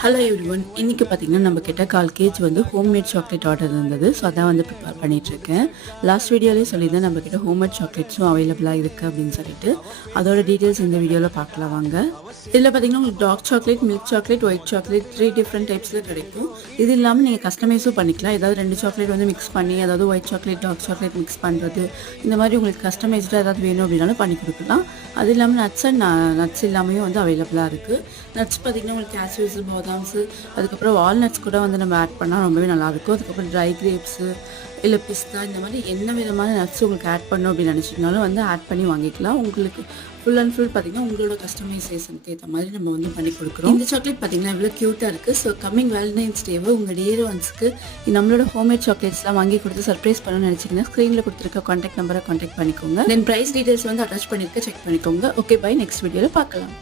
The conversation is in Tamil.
Hello everyone. இன்னைக்கு பார்த்தீங்கன்னா, நம்ம கிட்ட 1/4 கேஜ் வந்து ஹோம்மேட் சாக்லேட் ஆர்டர் இருந்தது. ஸோ அதான் வந்து ப்ரிப்பேர் பண்ணிட்டுருக்கேன். லாஸ்ட் வீடியோலயே சொல்லியிருந்தேன் நம்ம கிட்ட ஹோம்மேட் சாக்லேட்ஸும் அவைலபிளாக இருக்குது அப்படின்னு சொல்லிட்டு. அதோட டீட்டெயில்ஸ் இந்த வீடியோவில் பார்க்கலாம் வாங்க. இதில் பார்த்தீங்கன்னா உங்களுக்கு dark chocolate, milk chocolate, white chocolate 3 different டைப்ஸில் கிடைக்கும். இது இல்லாமல் நீங்கள் கஸ்டமைஸும் பண்ணிக்கலாம். ஏதாவது 2 சாக்லேட் வந்து மிக்ஸ் பண்ணி, அதாவது white chocolate, dark chocolate mix பண்ணுறது, இந்த மாதிரி உங்களுக்கு கஸ்டமைஸ்டாக ஏதாவது வேணும் அப்படின்னாலும் பண்ணி கொடுக்கலாம். அது இல்லாமல் நட்ஸ் அண்ட் நட்ஸ் இல்லாமையும் வந்து அவைலபிளாக இருக்குது. நட்ஸ் பார்த்திங்கன்னா உங்களுக்கு கேஷ்யூஸு, பாதாம்ஸு, அதுக்கப்புறம் வால்நட்ஸ் கூட வந்து நம்ம ஆட் பண்ணால் ரொம்பவே நல்லாயிருக்கும். அதுக்கப்புறம் ட்ரை கிரேப்ஸு இல்லை பிஸ்தா, இந்த மாதிரி என்ன விதமான நட்ஸ் உங்களுக்கு ஆட் பண்ணணும் அப்படின்னு நினச்சிங்கனாலும் வந்து ஆட் பண்ணி வாங்கிக்கலாம். உங்களுக்கு ஃபுல் அண்ட் ஃபுல் பார்த்திங்கன்னா உங்களோட கஸ்டமைசேஷனுக்கு ஏற்ற மாதிரி நம்ம வந்து பண்ணி கொடுக்குறோம். இந்த சாக்லேட் பார்த்திங்கன்னா எவ்வளோ க்யூட்டாக இருக்குது. ஸோ கம்மிங் வேலண்டைன்ஸ் டேவை உங்கள் டியர் ஒன்ஸ்க்கு நம்மளோட ஹோம்மேட் சாக்லேட்ஸ்லாம் வாங்கி கொடுத்து சர்ப்ரைஸ் பண்ணணும்னு நினச்சிங்கன்னா ஸ்க்ரீனில் கொடுத்துருக்க கான்டாக்ட் நம்பரை கான்டாக்ட் பண்ணிக்கோங்க. தென் ப்ரைஸ் டீட்டெயில்ஸ் வந்து அட்டாச் பண்ணியிருக்க செக் பண்ணிக்கோங்க. Okay, bye. நெக்ஸ்ட் வீடியோவில் பார்க்கலாம்.